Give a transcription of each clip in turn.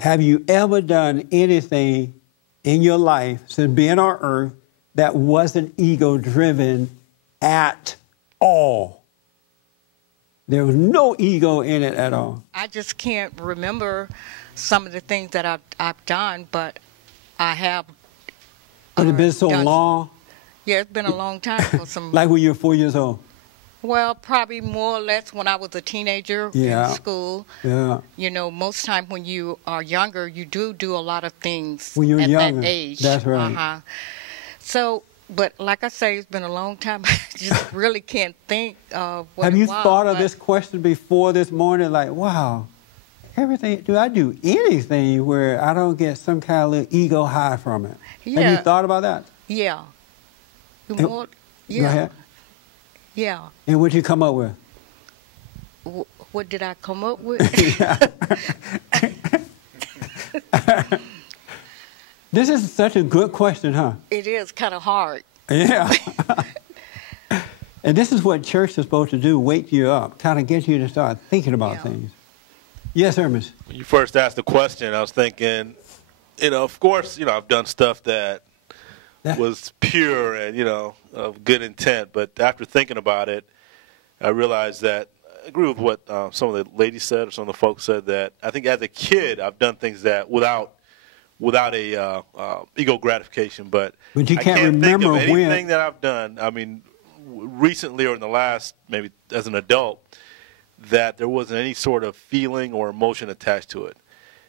Have you ever done anything in your life since being on earth that wasn't ego-driven at all? There was no ego in it at all. I just can't remember some of the things that I've done, but I have. But it's been so long? Yeah, it's been a long time for some. Like when you were 4 years old? Well, probably more or less when I was a teenager in school. Yeah. You know, most time when you are younger, you do a lot of things when you're at younger. That age. That's right. So, but like I say, it's been a long time. I just really can't think of what Have it you was, thought of this question before this morning? Like, wow, do I do anything where I don't get some kind of little ego high from it? Yeah. Have you thought about that? Yeah. Go ahead. Yeah. And what'd you come up with? What did I come up with? This is such a good question, huh? It is kind of hard. Yeah. And this is what church is supposed to do, wake you up, kind of get you to start thinking about things. Yes, Hermes. When you first asked the question, I was thinking, of course, I've done stuff that was pure and, of good intent. But after thinking about it, I realized that I agree with what some of the ladies said or some of the folks said, that I think as a kid I've done things that without a ego gratification. But you I can't remember think of anything that I've done, I mean, recently or in the last, maybe as an adult, that there wasn't any sort of feeling or emotion attached to it.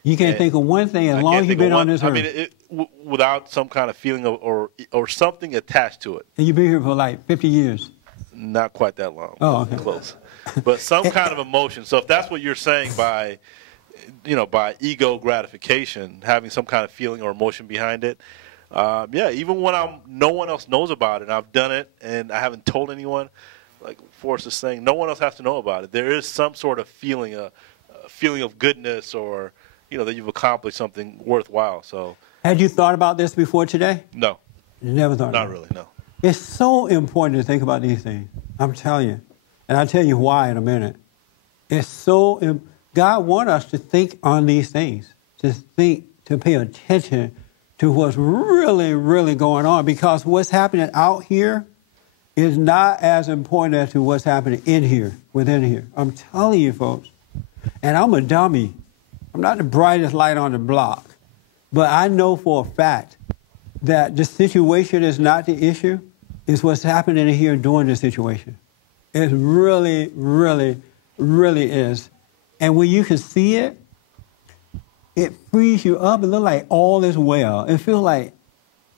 You can't think of one thing as long as you've been on this earth. I mean, without some kind of feeling or something attached to it. And you've been here for like 50 years? Not quite that long. Oh, okay. Close. But some kind of emotion. So if that's what you're saying by ego gratification, having some kind of feeling or emotion behind it, even when no one else knows about it, and I've done it and I haven't told anyone, like Forrest is saying, no one else has to know about it. There is some sort of feeling, a feeling of goodness, or that you've accomplished something worthwhile. So, had you thought about this before today? No. You never thought about it? Not really, no. It's so important to think about these things. I'm telling you. And I'll tell you why in a minute. God wants us to think on these things, to pay attention to what's really, really going on, because what's happening out here is not as important as to what's happening within here. I'm telling you, folks. And I'm a dummy. I'm not the brightest light on the block. But I know for a fact that the situation is not the issue. It's what's happening here during the situation. It really, really, really is. And when you can see it, it frees you up. It looks like all is well. It feels like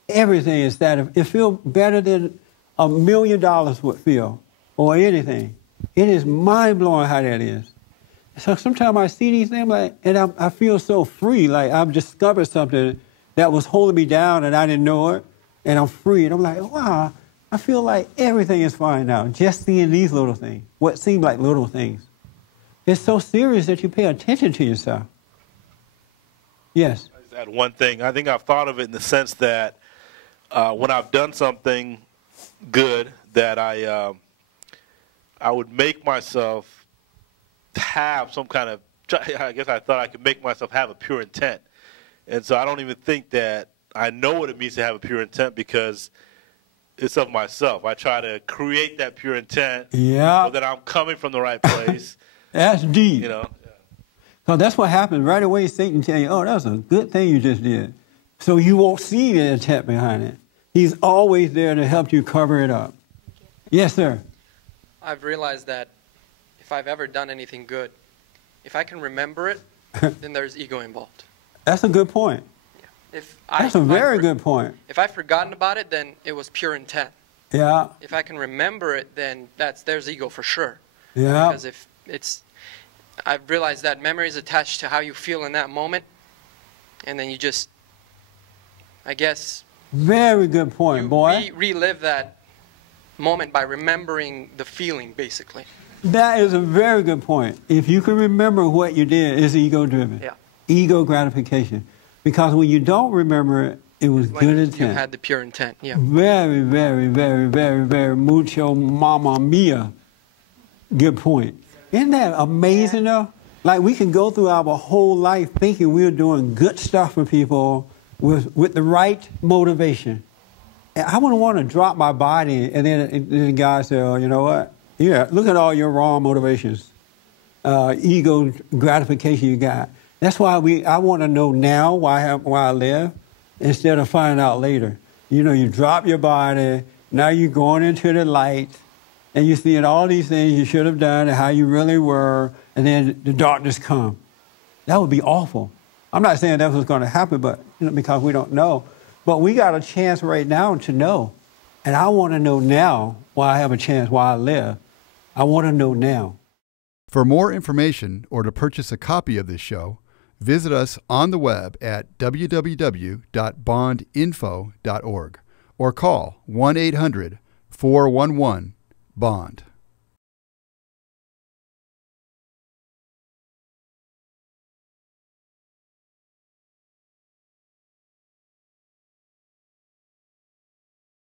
everything is that. It feels better than $1 million would feel, or anything. It is mind-blowing how that is. So sometimes I see these things, and I feel so free, like I've discovered something that was holding me down and I didn't know it, and I'm free. And I'm like, wow, I feel like everything is fine now, just seeing these little things, what seem like little things. It's so serious that you pay attention to yourself. Yes? I just add one thing. I think I've thought of it in the sense that when I've done something good, that I would make myself have some kind of, I guess I thought I could make myself have a pure intent. And so I don't even think that I know what it means to have a pure intent, because it's of myself. I try to create that pure intent so that I'm coming from the right place. That's deep. So that's what happens. Right away, Satan tell you, oh, that was a good thing you just did. So you won't see the intent behind it. He's always there to help you cover it up. Yes, sir. I've realized that if I've ever done anything good, if I can remember it, then there's ego involved. That's a good point. Yeah. That's a very good point. If I've forgotten about it, then it was pure intent. Yeah. If I can remember it, then there's ego for sure. Yeah. Because I've realized that memory is attached to how you feel in that moment, and then you just, I guess. Very good point, boy. Relive that moment by remembering the feeling, basically. That is a very good point. If you can remember what you did, it's ego-driven. Yeah. Ego gratification. Because when you don't remember it, it was good intent. You had the pure intent, yeah. Very, very, very, very, very mucho mamma mia. Good point. Isn't that amazing, though? Like we can go through our whole life thinking we're doing good stuff for people with the right motivation. And I wouldn't want to drop my body and then God say, oh, you know what? Yeah, look at all your wrong motivations, ego gratification you got. That's why I want to know now why I live instead of finding out later. You know, you drop your body, now you're going into the light, and you're seeing all these things you should have done and how you really were, and then the darkness comes. That would be awful. I'm not saying that's what's going to happen, but because we don't know. But we got a chance right now to know. And I want to know now why I have a chance, why I live. I want to know now. For more information or to purchase a copy of this show, visit us on the web at www.bondinfo.org or call 1-800-411-BOND.